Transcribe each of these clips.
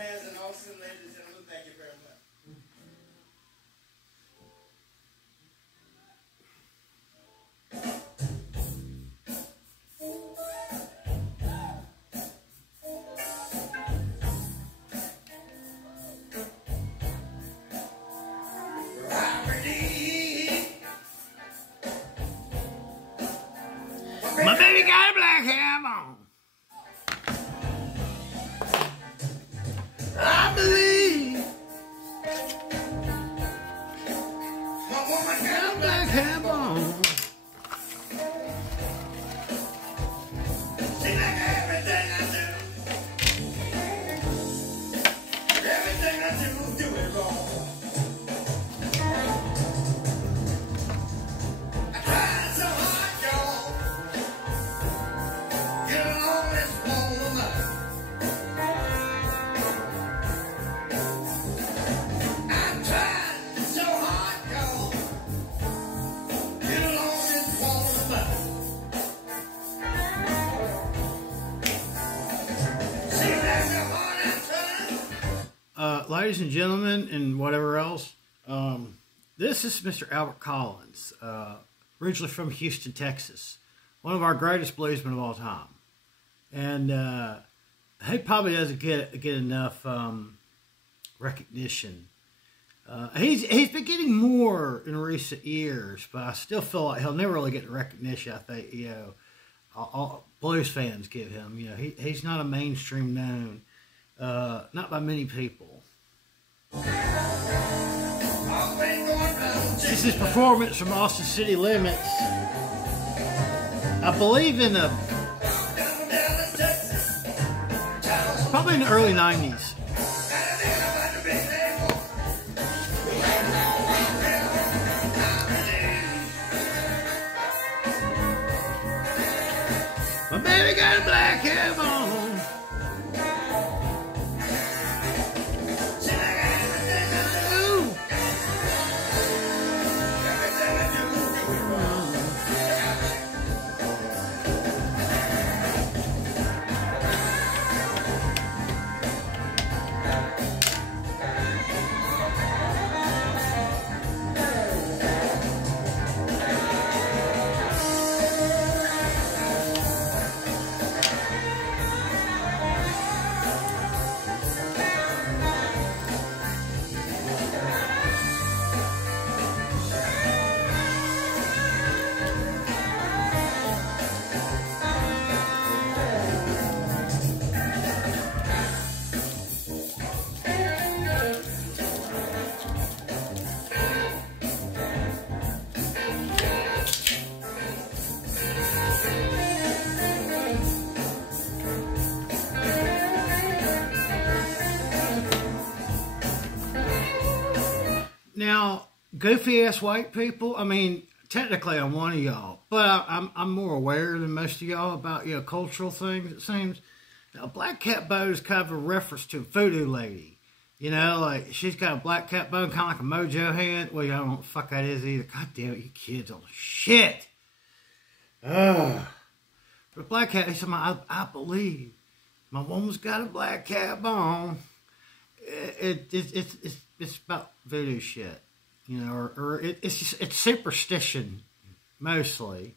fans in Austin, ladies and gentlemen, thank you very much. My baby got a black ham on. I believe my woman got a black ham on. She like everything I do. Everything I do it wrong. I tried so hard, y'all. Get along this woman. I'm trying so hard, y'all. Get along this woman. See that hard I'm trying. Ladies and gentlemen, and whatever else, this is Mr. Albert Collins, originally from Houston, Texas, one of our greatest bluesmen of all time. And he probably doesn't get enough recognition. He's been getting more in recent years, but I still feel like he'll never really get the recognition I think all blues fans give him. You know, he's not a mainstream known, not by many people. This is performance from Austin City Limits. I believe in probably in the early 90s. My baby got a black ham on. Now, goofy-ass white people, I mean, technically I'm one of y'all, but I'm more aware than most of y'all about, you know, cultural things, it seems. Now, black cat bone is kind of a reference to a voodoo lady. You know, like, she's got a black cat bone, kind of like a mojo hand. Well, y'all don't know what the fuck that is either. God damn it, you kids on shit. Ugh. But black cat, he said, I believe my woman's got a black cat bone. It's about voodoo shit, you know, or it's superstition mostly,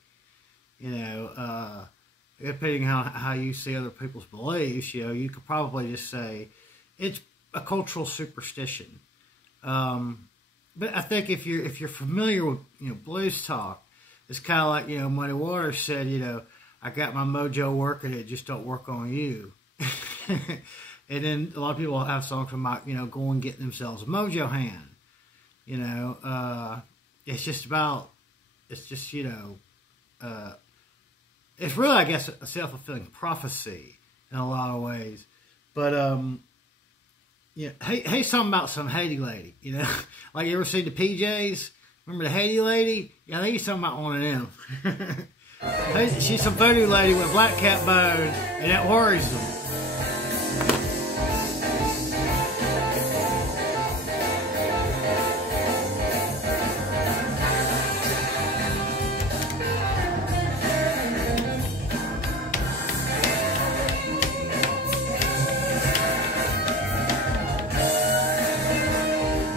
you know. Depending on how you see other people's beliefs, you know, you could probably just say it's a cultural superstition. But I think if you're familiar with, you know, blues talk, it's kind of like, you know, Muddy Waters said, you know, I got my mojo working, it just don't work on you. And then a lot of people have songs about, you know, going and getting themselves a mojo hand. You know, it's just, you know, it's really, I guess, a self-fulfilling prophecy in a lot of ways. But, yeah, hey, something about some Haiti lady, you know. Like, you ever see the PJs? Remember the Haiti lady? Yeah, I think he's talking about one of them. She's some voodoo lady with a black cat bone, and that worries them.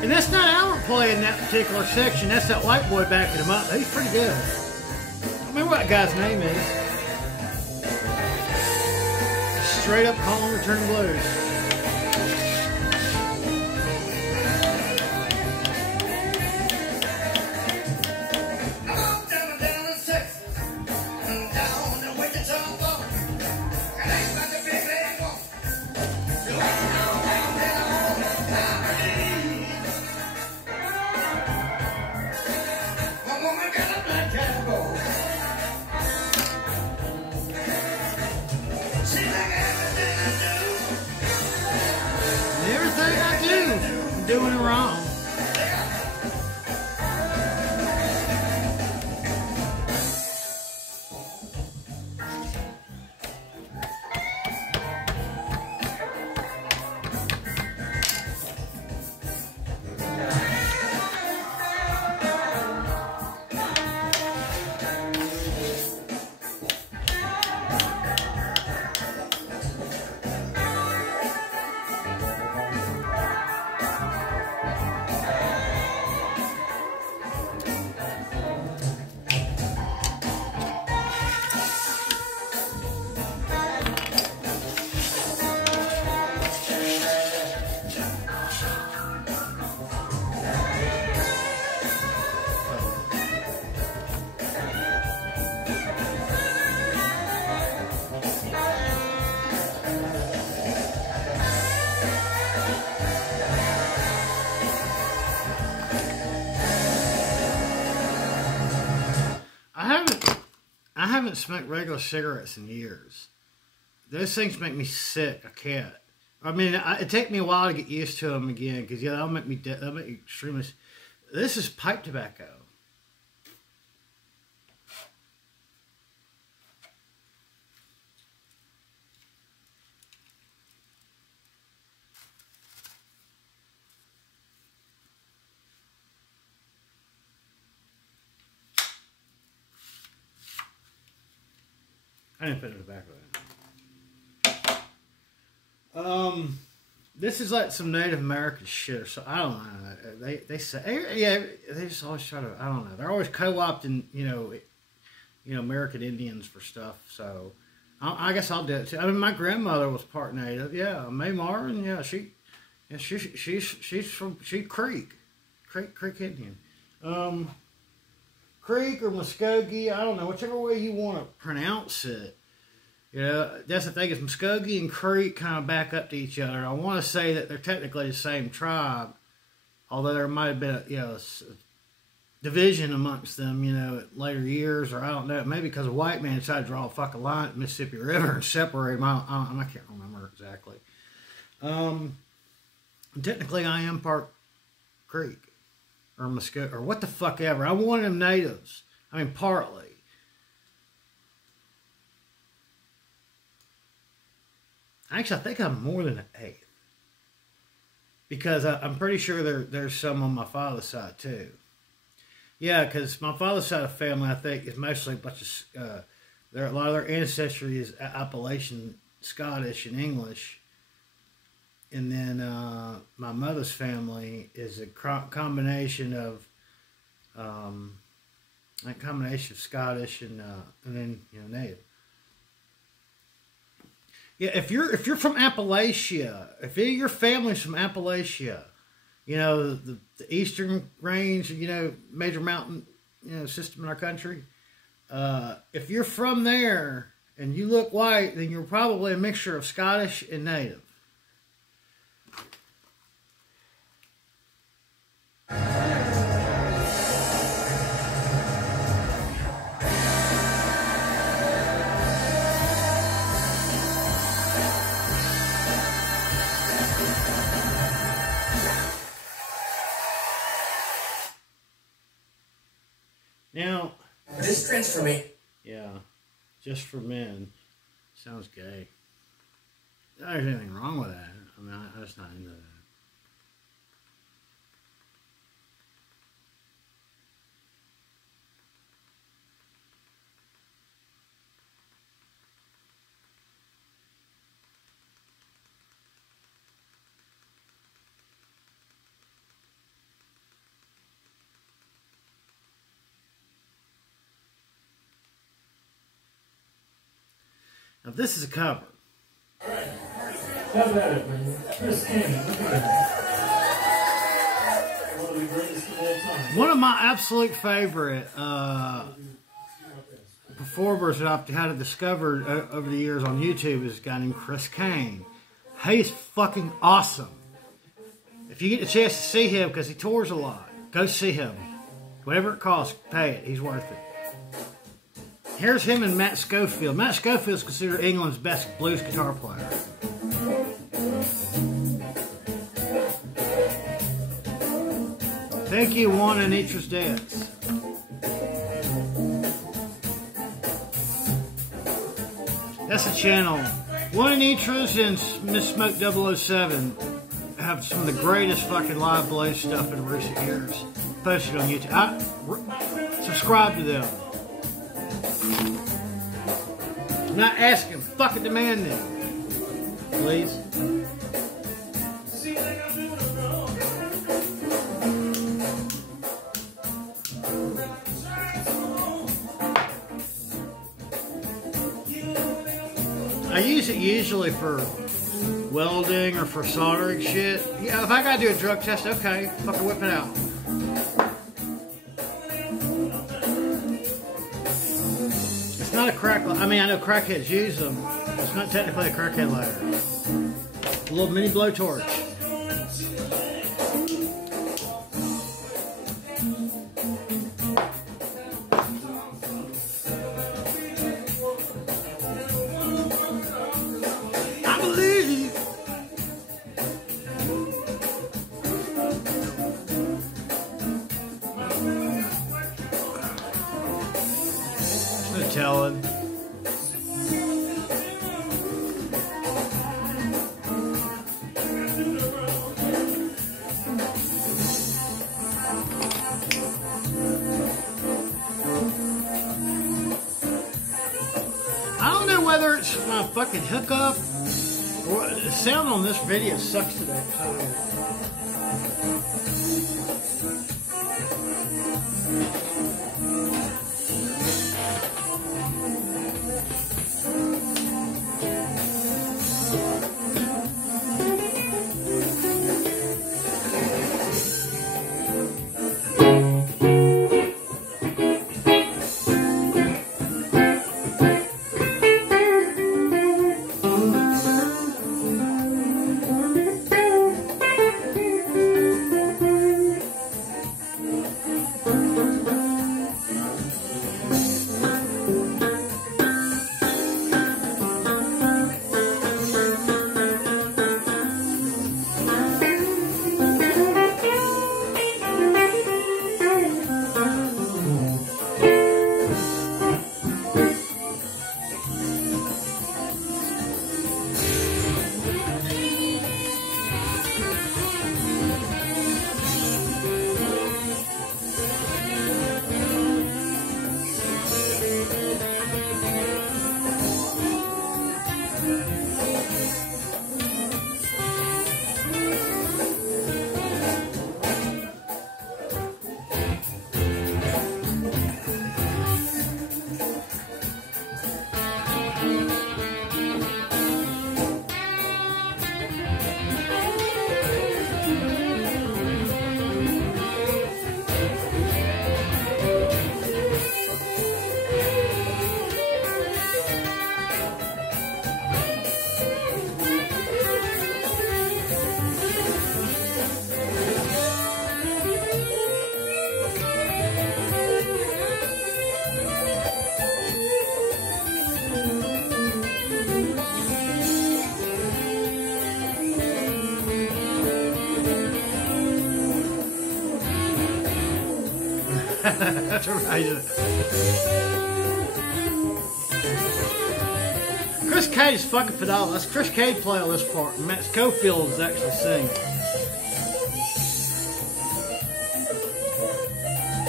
And that's not Albert playing that particular section. That's that white boy backing him up. He's pretty good. I don't remember what that guy's name is. Straight up calling return blues. Doing it wrong. I haven't smoked regular cigarettes in years. Those things make me sick. I can't. I mean, it take me a while to get used to them again because that'll make me extremely. This is pipe tobacco. I didn't put it in the back of it. This is like some Native American shit. So I don't know. They say, yeah, they just always try to. I don't know. They're always co-opting, American Indians for stuff. So I guess I'll do it too. I mean, my grandmother was part Native. Yeah, Mae Marvin. Yeah, she's from Creek Indian. Creek or Muskogee, I don't know, whichever way you want to pronounce it. That's the thing, is Muskogee and Creek kind of back up to each other. I want to say that they're technically the same tribe, although there might have been a division amongst them, at later years, or I don't know, maybe because a white man decided to draw a fucking line at the Mississippi River and separate them. I can't remember exactly. Technically, I am part Creek. Or Muskogee, or what the fuck ever. I'm one of them natives. I mean, partly. Actually, I think I'm more than an eighth. Because I'm pretty sure there's some on my father's side, too. Yeah, because my father's side of the family, I think, is mostly a bunch of... a lot of their ancestry is Appalachian, Scottish, and English. And then my mother's family is a combination of Scottish and then Native. Yeah, if you're from Appalachia, if your family's from Appalachia, the eastern range, major mountain system in our country. If you're from there and you look white, then you're probably a mixture of Scottish and Native. Now, this drink's for me. Yeah, just for men. Sounds gay. There's anything wrong with that. I mean, I'm just not into that. Now this is a cover. Have at it, man. Chris Cain, look at that. One of the greatest of all time. One of my absolute favorite performers that I've had discovered over the years on YouTube is a guy named Chris Cain. He's fucking awesome. If you get the chance to see him, because he tours a lot, go see him. Whatever it costs, pay it. He's worth it. Here's him and Matt Scofield. Matt Scofield is considered England's best blues guitar player. Thank you, Juan and Nitra's Dance. That's the channel. Juan and Nitra's and Miss Smoke 007 have some of the greatest fucking live blues stuff in recent years. Posted on YouTube. Subscribe to them. I'm not asking, fucking demand them. Please. I use it usually for welding or for soldering shit. Yeah, if I gotta do a drug test, okay, fucking whip it out. It's not a crack. I mean, I know crackheads use them. It's not technically a crackhead lighter. A little mini blowtorch. Telling. I don't know whether it's my fucking hookup or the sound on this video sucks today. That's right. Chris Cain is fucking phenomenal. That's Chris Cain playing on this part. Matt Scofield is actually singing.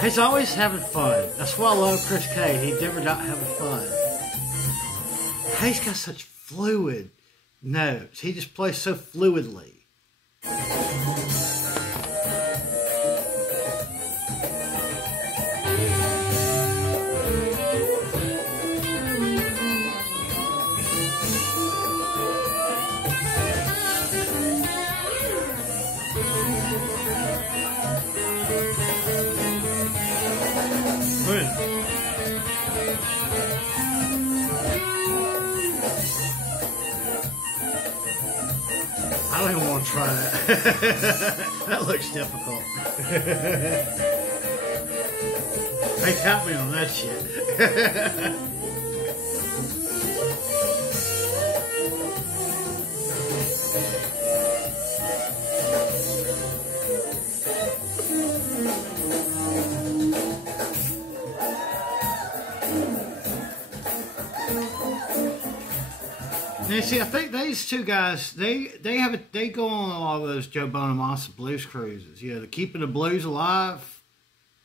He's always having fun. That's why I love Chris Cain. He never not having fun. He's got such fluid notes. He just plays so fluidly. I don't even want to try that. That looks difficult. They got me on that shit. Now, see, I think these two guys, they go on a lot of those Joe Bonamassa blues cruises. You know, the Keeping the Blues Alive,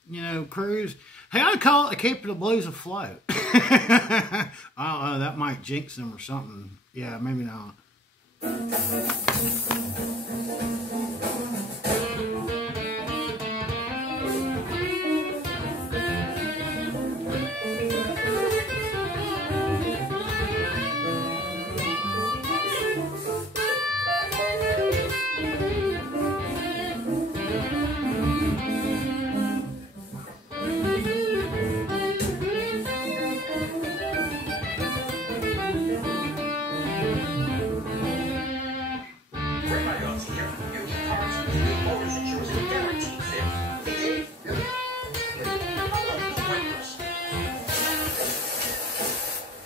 you know, cruise. Hey, I'd call it the Keeping the Blues Afloat. I don't know, that might jinx them or something. Yeah, maybe not.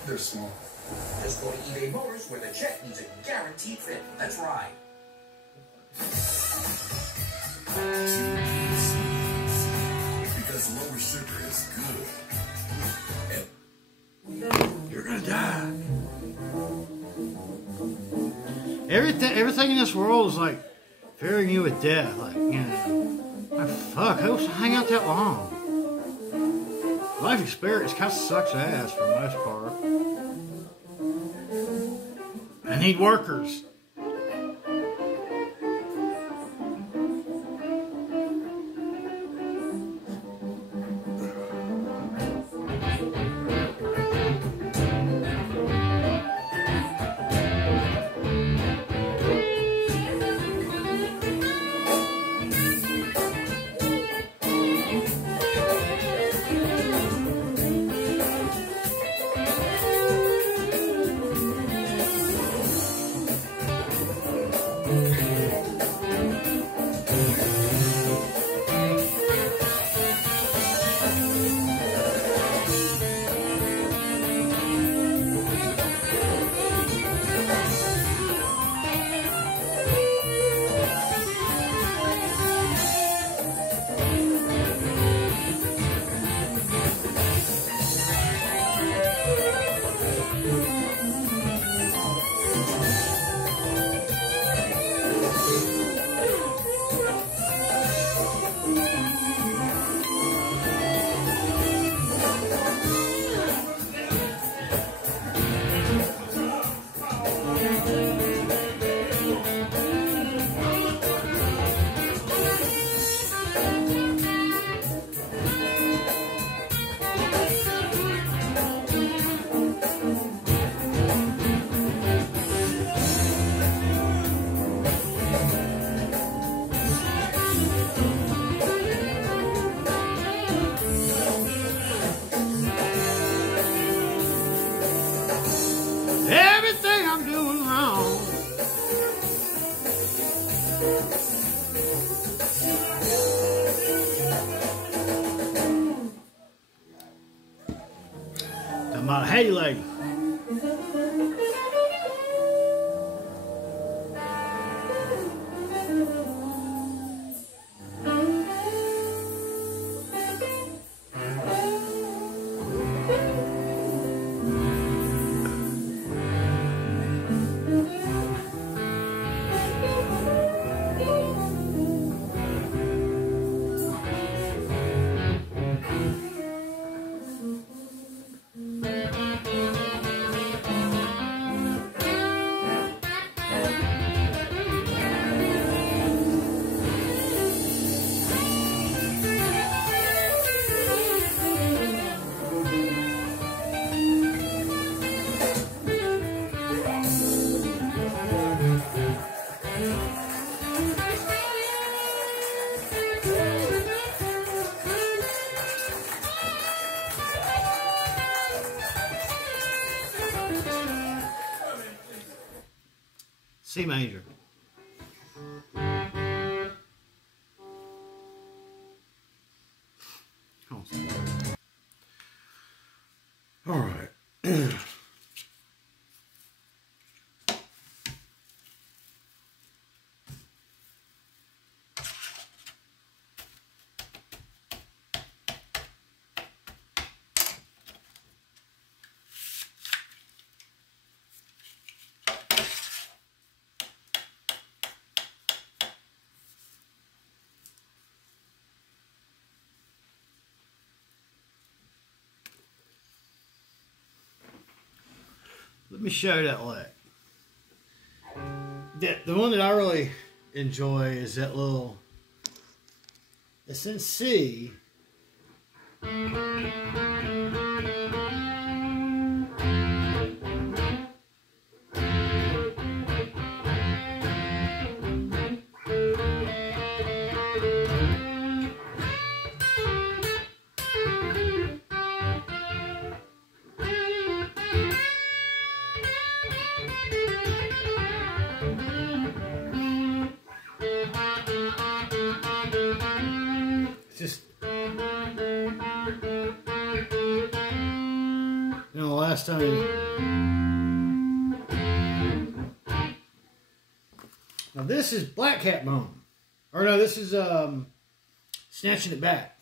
They're small. Just go to eBay Motors where the check needs a guaranteed fit. That's right. Because lower sugar is good. You're gonna die. Everything in this world is like fearing you with death. Like, you know, like, fuck, who wants to hang out that long? Life experience kind of sucks ass for the most part. I need workers. Everything I'm doing wrong. Talking about a Hattie lady. C major. All right. Let me show you that lick. The one that I really enjoy is that little, it's in C. Just, last time now this is Black Cat Bone, or no, this is Snatching It Back.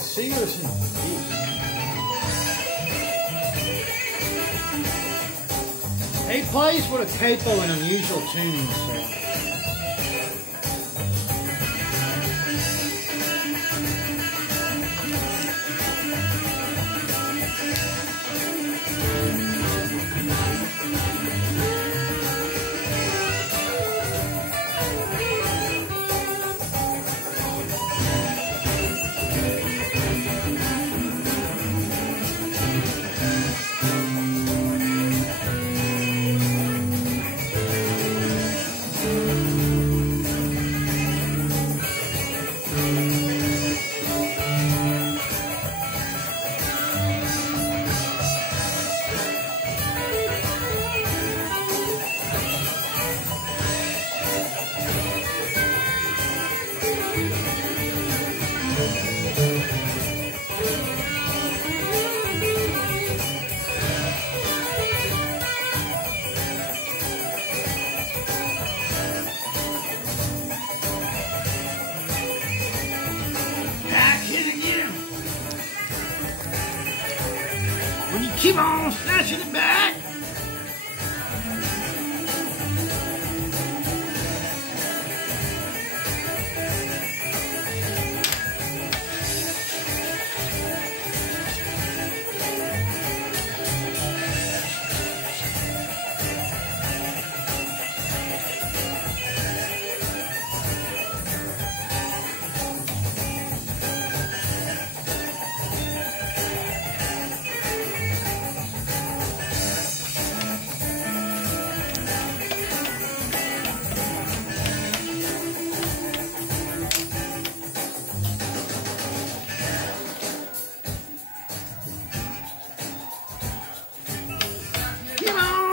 C or some D. He plays with a capo in unusual tuning, so. When you keep on snatching it back.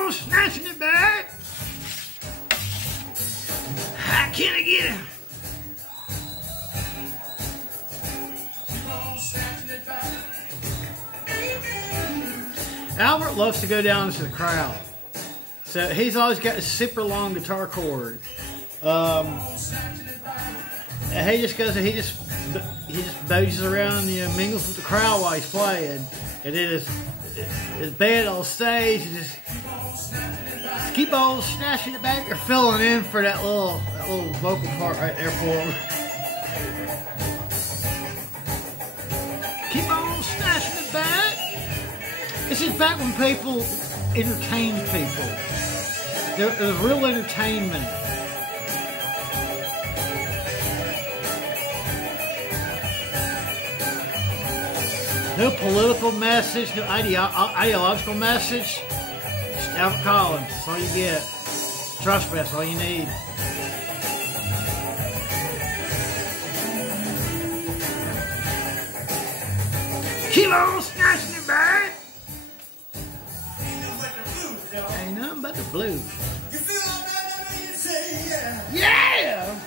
Snatching it back. How can I get it? Albert loves to go down into the crowd. So he's always got a super long guitar cord. He just goes, he just bounces around, mingles with the crowd while he's playing. And then his band on stage, he just keep on snatching it back or filling in for that little vocal part right there for him. Keep on snatching it back. This is back when people entertained people. There was real entertainment. No political message, no ideological message. Just Albert Collins, that's all you get. Trust me, that's all you need. Keep on snatching it back. Ain't nothing but the blues. You feel like that when you say yeah. Yeah!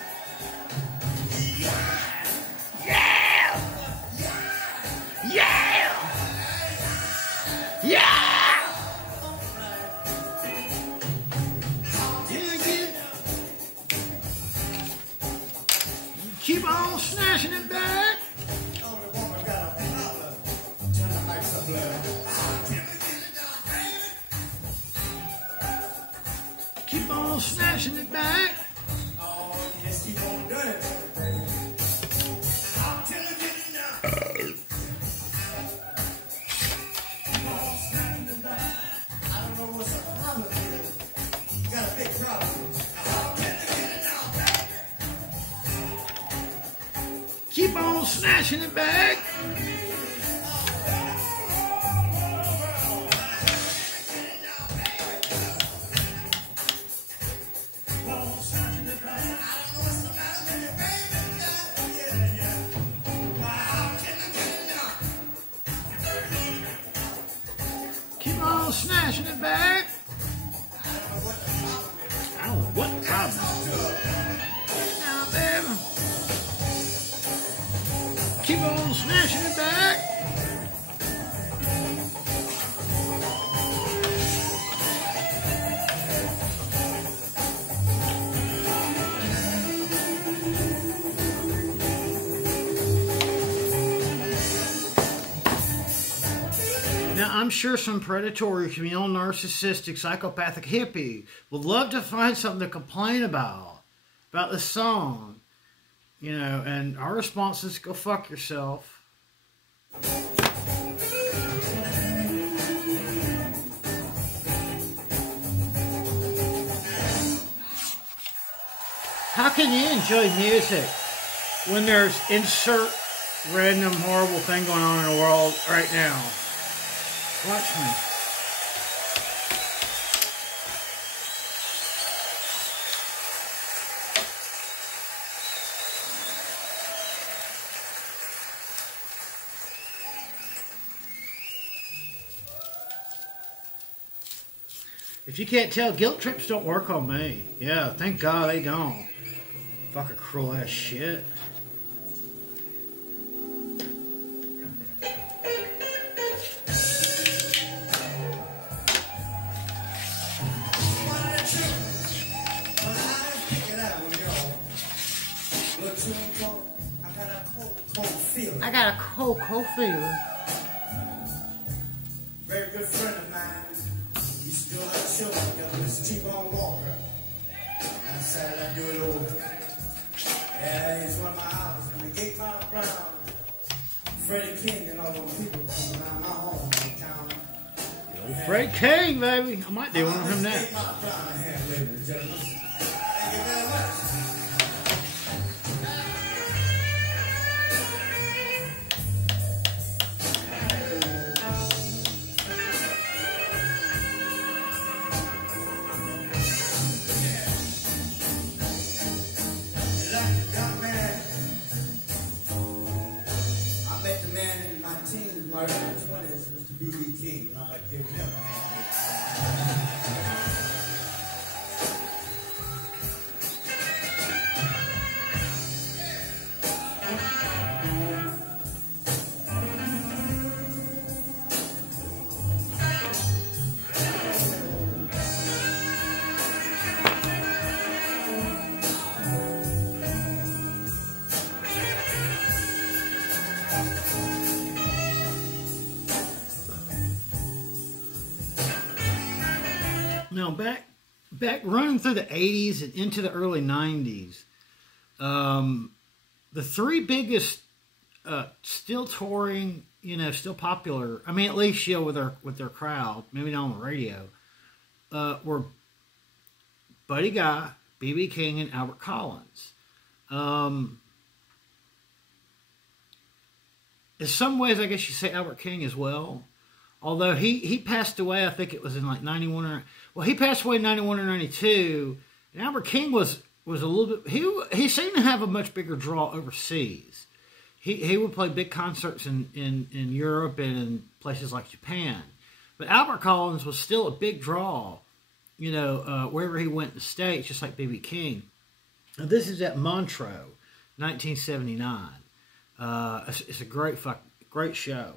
Yeah! Yeah! Yeah! Keep on snatching it back. Keep on snatching it back. Oh, yes, keep on doing it. I'll tell you now. I don't know what's the problem is. You got a big problem. I'll tell you now. Keep on snatching it back. Keep on snatching it back. I don't know what the problem is. Now, baby. Keep on snatching it back. Now, I'm sure some predatory, communal, narcissistic, psychopathic hippie would love to find something to complain about this song. And our response is, go fuck yourself. How can you enjoy music when there's insert random horrible thing going on in the world right now? Watch me. If you can't tell, guilt trips don't work on me. Yeah, thank God they don't. Fucking cruel ass shit. I got a cold feeling. I got a cold feeling. Very show together, Mr. T-Bone Walker. I decided I'd do it over. Yeah, he's one of my idols, and the 8 Mile Brown, Freddie King, and all those people from around my home in town. Fred King, baby. I might do one of him now. 8 Mile Brown, I have, ladies and gentlemen. Thank you very much. My early 20s, Mr. B.B. King. I'm like, here, we never Now, back running through the 80s and into the early 90s, the three biggest still touring, still popular, I mean, at least, with their crowd, maybe not on the radio, were Buddy Guy, B.B. King, and Albert Collins. In some ways, I guess you say Albert King as well. Although he passed away, I think it was in like 91 he passed away in 91 or 92. And Albert King was a little bit, he seemed to have a much bigger draw overseas. He would play big concerts in Europe and in places like Japan. But Albert Collins was still a big draw, wherever he went in the States, just like B.B. King. Now, this is at Montreux, 1979. It's a great show.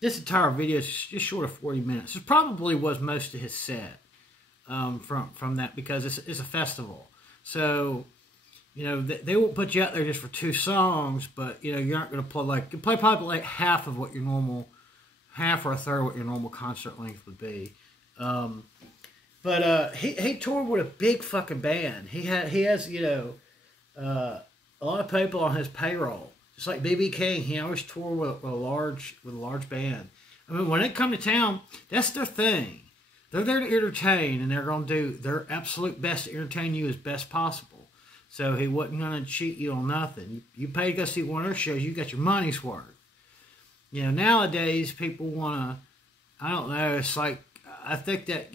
This entire video is just short of 40 minutes. It probably was most of his set from that, because it's a festival. So, they won't put you out there just for 2 songs, but, you're not going to play you play probably like half or a third of what your normal concert length would be. But he toured with a big fucking band. He has, a lot of people on his payroll. Just like B.B. King, he always toured with a large band. I mean, when they come to town, that's their thing. They're there to entertain, and they're going to do their absolute best to entertain you as best possible. So he wasn't going to cheat you on nothing. You paid to go see one of their shows, you got your money's worth. Nowadays, people want to, I don't know, it's like, I think that,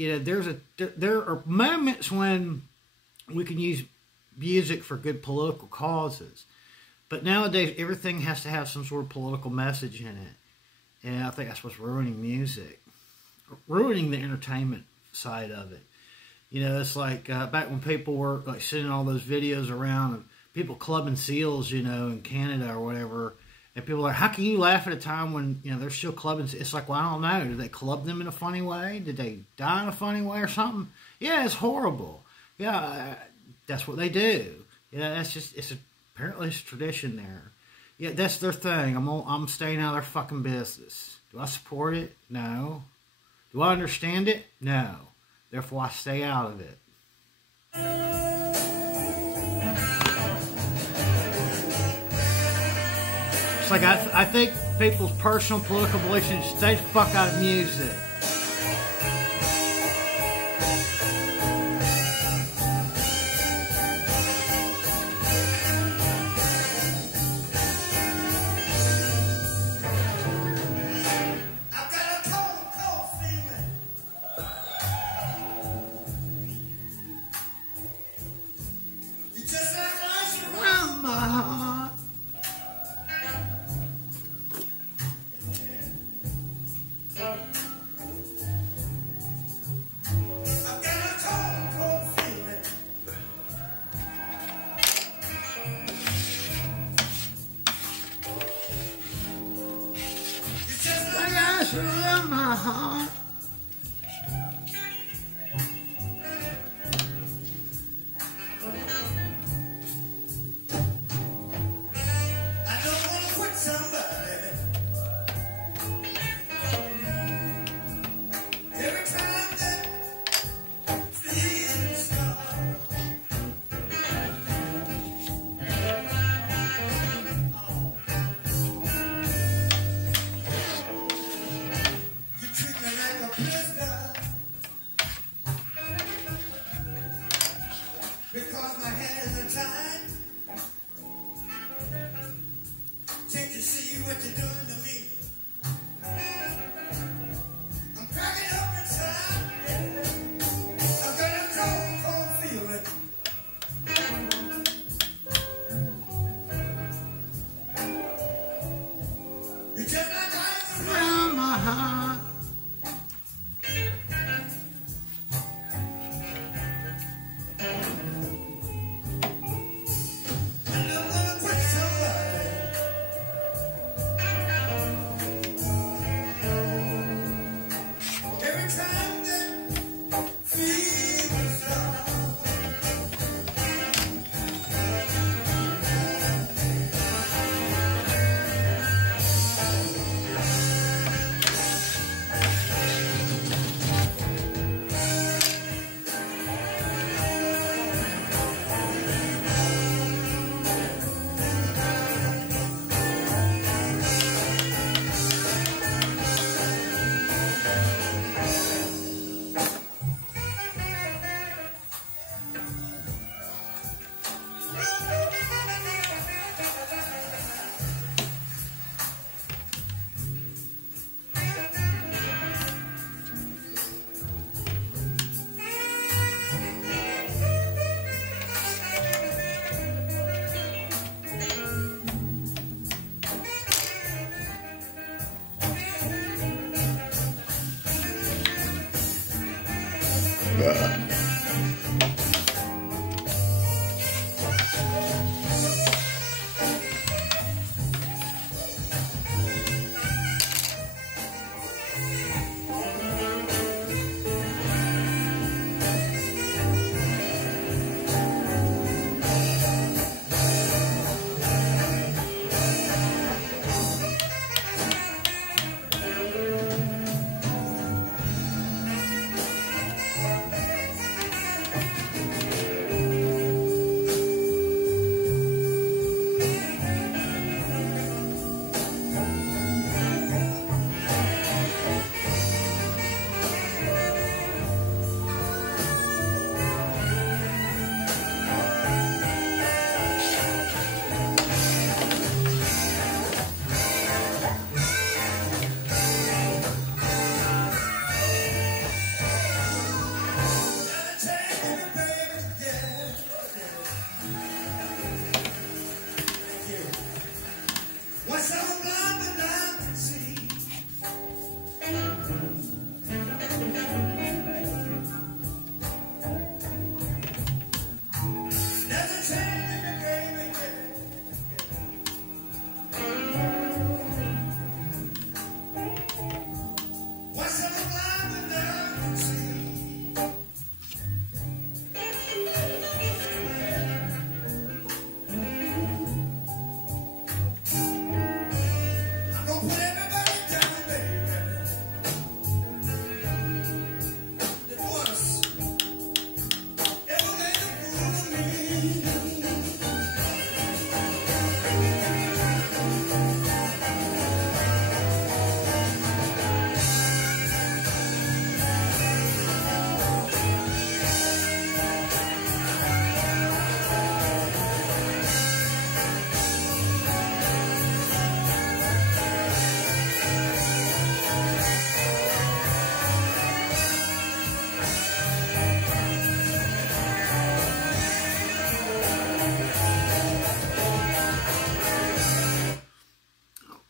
there are moments when we can use music for good political causes. But nowadays, everything has to have some sort of political message in it. And I think that's what's ruining music. Ruining the entertainment side of it. It's like back when people were like sending all those videos around of people clubbing seals, in Canada or whatever. And people are like, how can you laugh at a time when, they're still clubbing? It's like, well, I don't know. Did they club them in a funny way? Did they die in a funny way or something? Yeah, it's horrible. Yeah, that's what they do. That's just, apparently it's tradition there. Yeah, that's their thing. I'm staying out of their fucking business. Do I support it? No. Do I understand it? No. Therefore, I stay out of it. It's like I think people's personal political beliefs should stay the fuck out of music. In my heart. I don't want to quit somebody. Every time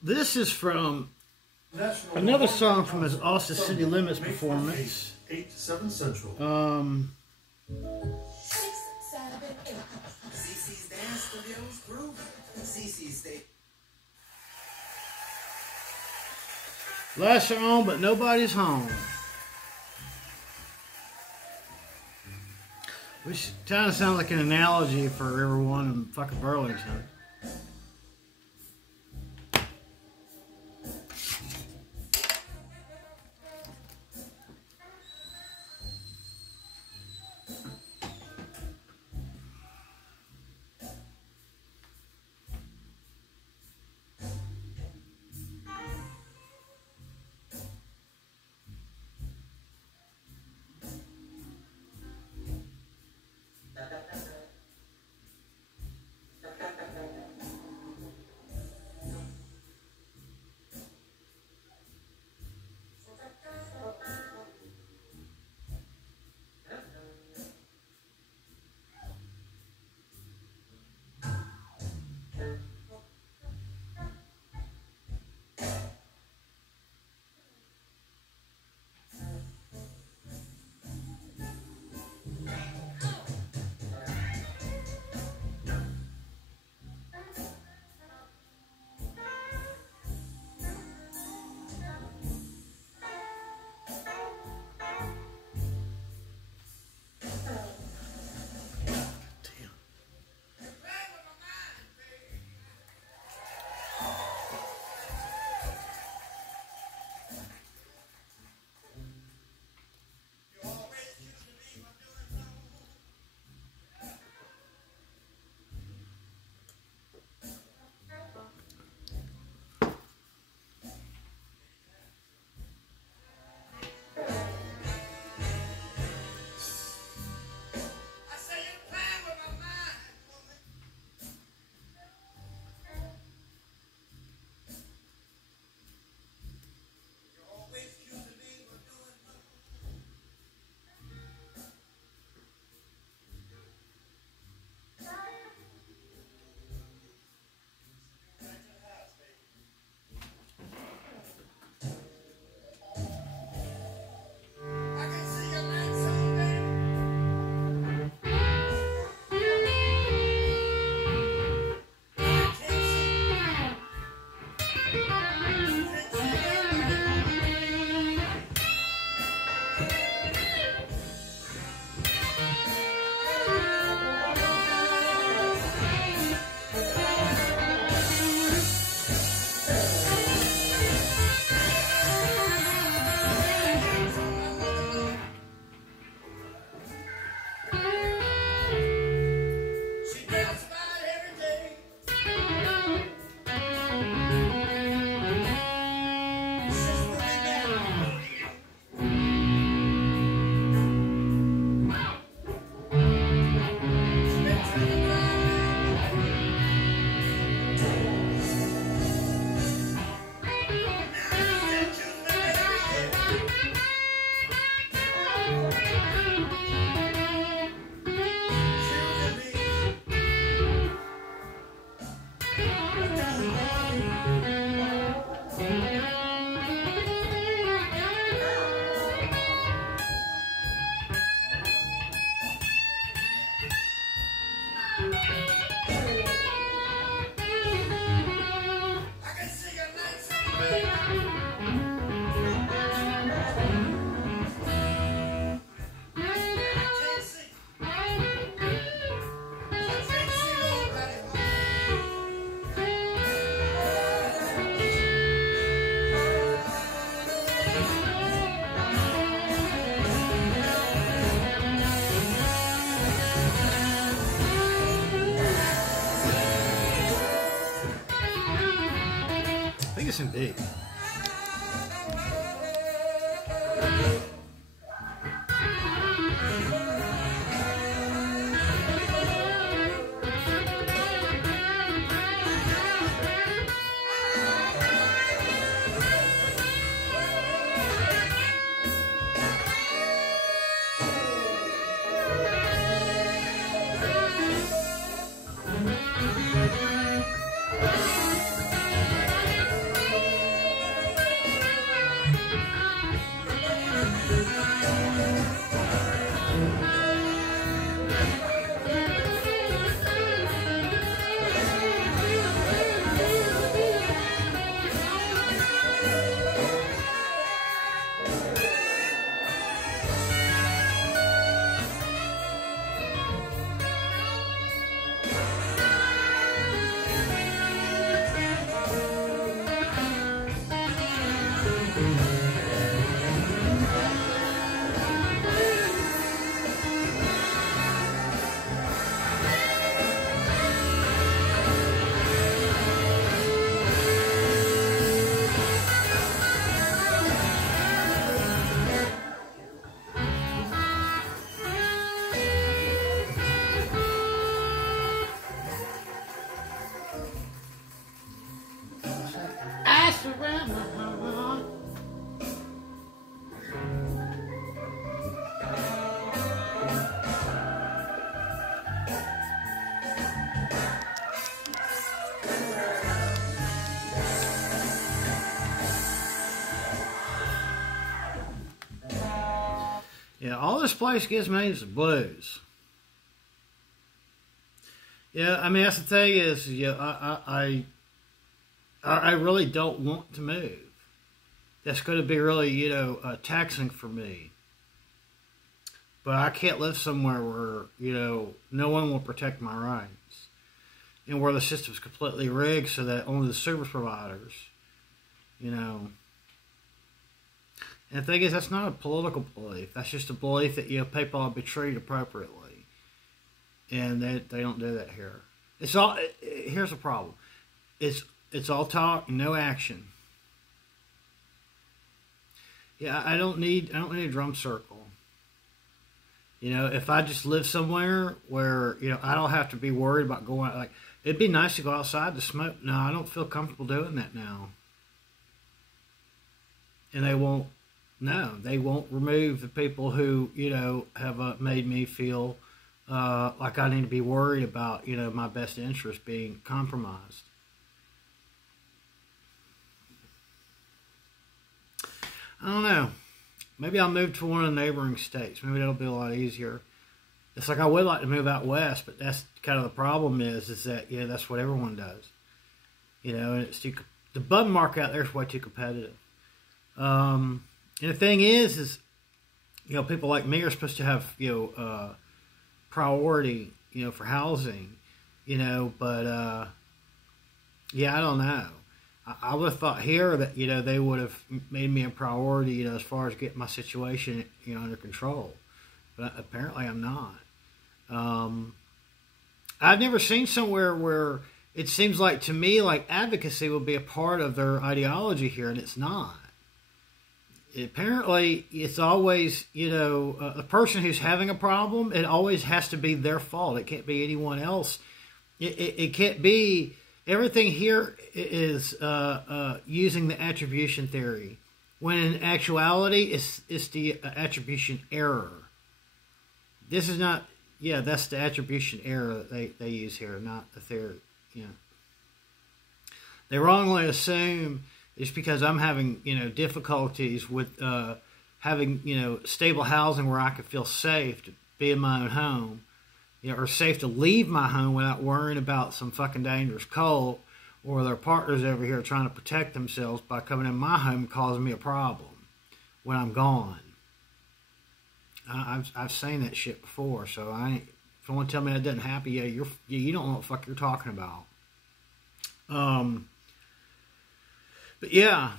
This is from another song from his Austin City Limits performance. 8 to 7 Central. CC's dance studio's grooving. CC's state. Lights are on, but nobody's home. Which kind of sounds like an analogy for everyone in fucking Burlington. in peace. Yeah, all this place gives me is the blues. Yeah, I mean, that's the thing is, I really don't want to move. That's going to be really, taxing for me. But I can't live somewhere where, no one will protect my rights. And where the system's completely rigged so that only the service providers, And the thing is, that's not a political belief. That's just a belief that, people ought to be treated appropriately. And they don't do that here. Here's the problem. It's all talk and no action. Yeah, I don't need a drum circle. If I just live somewhere where, I don't have to be worried about going out, like, it'd be nice to go outside to smoke. No, I don't feel comfortable doing that now. And they won't remove the people who, have made me feel like I need to be worried about, my best interest being compromised. I don't know. Maybe I'll move to one of the neighboring states. Maybe that'll be a lot easier. It's like I would like to move out west, but that's kind of the problem is that, that's what everyone does. And it's the bud market out there is way too competitive. And the thing is, people like me are supposed to have, priority, for housing, but, I don't know. I would have thought here that, they would have made me a priority, as far as getting my situation, under control. But apparently I'm not. I've never seen somewhere where it seems like, to me, like advocacy will be a part of their ideology here, and it's not. Apparently, it's always, the person who's having a problem, it always has to be their fault. It can't be anyone else. It can't be... Everything here is using the attribution theory, when in actuality, it's the attribution error. This is not... Yeah, that's the attribution error that they use here, not the theory. Yeah. They wrongly assume it's because I'm having, difficulties with having, stable housing where I could feel safe to be in my own home, or safe to leave my home without worrying about some fucking dangerous cult or their partners over here trying to protect themselves by coming in my home and causing me a problem when I'm gone. I've seen that shit before, so if someone tell me that doesn't happen, you don't know what the fuck you're talking about. But yeah,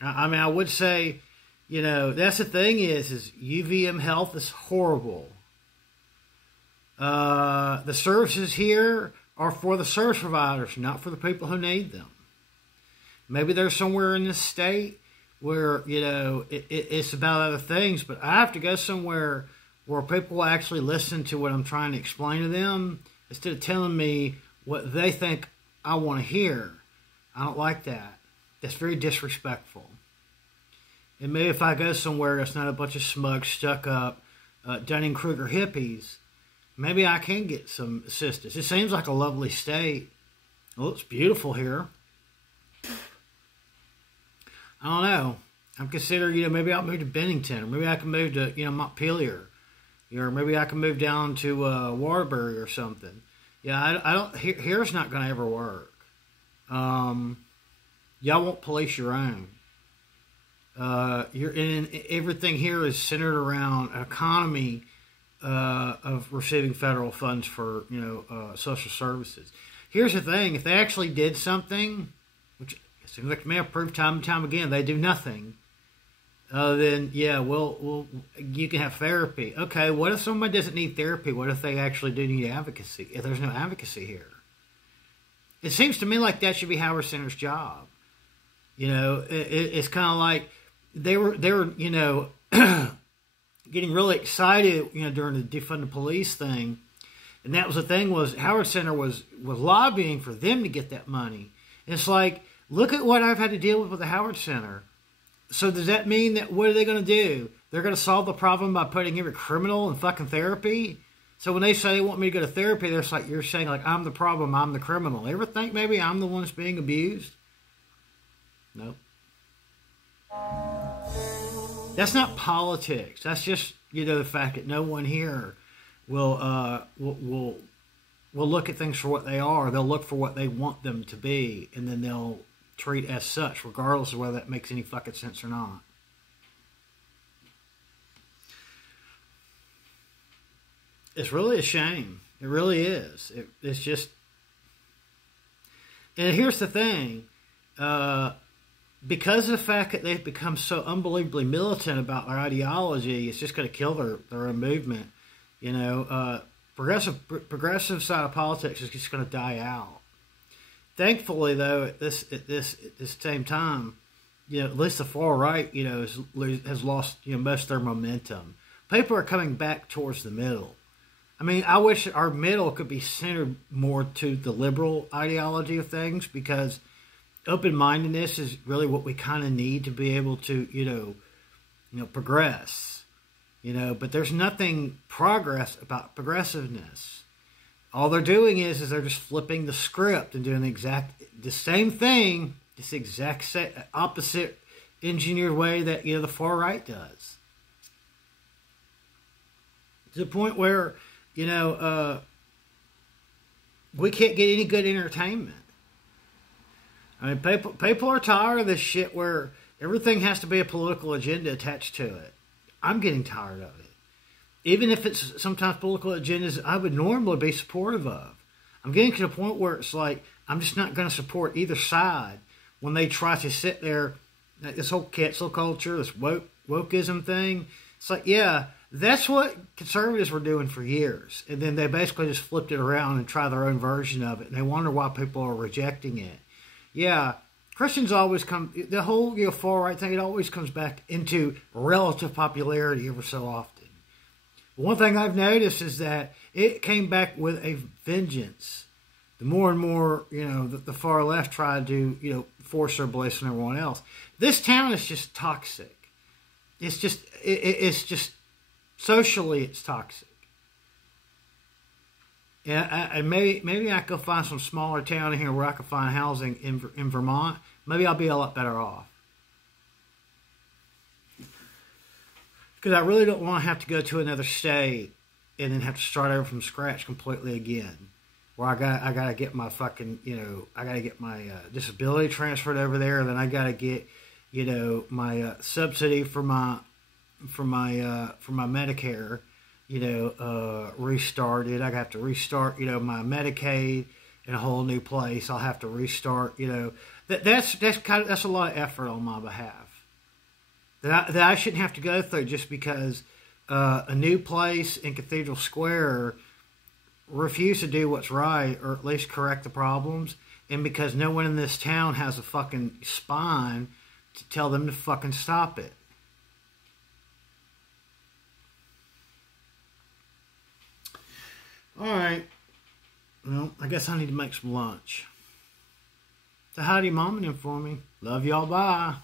I mean, I would say, that's the thing is UVM health is horrible. The services here are for the service providers, not for the people who need them. Maybe there's somewhere in this state where, it's about other things, but I have to go somewhere where people actually listen to what I'm trying to explain to them instead of telling me what they think I want to hear. I don't like that. That's very disrespectful. And maybe if I go somewhere that's not a bunch of smug, stuck up, Dunning-Kruger hippies, maybe I can get some assistance. It seems like a lovely state. Well, it's beautiful here. I don't know. I'm considering, maybe I'll move to Bennington, or maybe I can move to, Montpelier, or maybe I can move down to Waterbury or something. Yeah, I don't. Here's not going to ever work. Y'all won't police your own. Everything here is centered around an economy of receiving federal funds for social services. Here's the thing: if they actually did something, which it seems like to me, I've proved time and time again, they do nothing. Then you can have therapy. Okay, what if somebody doesn't need therapy? What if they actually do need advocacy? If there's no advocacy here, it seems to me like that should be Howard Center's job. It's kind of like they were getting really excited, during the defund the police thing. And that was the thing, was Howard Center was lobbying for them to get that money. And it's like, look at what I've had to deal with the Howard Center. So does that mean that, what are they going to do? They're going to solve the problem by putting every criminal in fucking therapy? So when they say they want me to go to therapy, they're like, you're saying like, I'm the problem, I'm the criminal. Ever think maybe I'm the one that's being abused? Nope. That's not politics. That's just, the fact that no one here will look at things for what they are. They'll look for what they want them to be, and then they'll treat as such, regardless of whether that makes any fucking sense or not. It's really a shame. It really is. It's just... And here's the thing. Because of the fact that they've become so unbelievably militant about their ideology, it's just going to kill their own movement. Progressive side of politics is just going to die out. Thankfully, though, at this same time, at least the far right, has lost most of their momentum. People are coming back towards the middle. I mean, I wish our middle could be centered more to the liberal ideology of things, because open-mindedness is really what we kind of need to be able to, progress. But there's nothing progress about progressiveness. All they're doing is they're just flipping the script and doing the same thing, this exact opposite engineered way that the far right does. To the point where we can't get any good entertainment. I mean, people are tired of this shit where everything has to be a political agenda attached to it. I'm getting tired of it. Even if it's sometimes political agendas I would normally be supportive of. I'm getting to the point where it's like, I'm just not going to support either side when they try to sit there, this whole cancel culture, this wokeism thing. It's like, yeah, that's what conservatives were doing for years. And then they basically just flipped it around and tried their own version of it. And they wonder why people are rejecting it. Yeah, Christians always come, the whole far right thing, it always comes back into relative popularity ever so often. One thing I've noticed is that it came back with a vengeance. The more and more, the far left tried to, force their beliefs on everyone else. This town is just toxic. It's just socially, it's toxic. And maybe I could find some smaller town in here where I could find housing in Vermont. Maybe I'll be a lot better off. Because I really don't want to have to go to another state and then have to start over from scratch completely again. Where I gotta get my fucking, I gotta get my disability transferred over there, and then I gotta get, my subsidy for my Medicare, restarted. I have to restart, my Medicaid in a whole new place. I'll have to restart, that's a lot of effort on my behalf. That I shouldn't have to go through just because a new place in Cathedral Square refused to do what's right, or at least correct the problems. and because no one in this town has a fucking spine to tell them to fucking stop it. Alright. Well, I guess I need to make some lunch. So howdy, Mom and them for me. Love y'all, bye.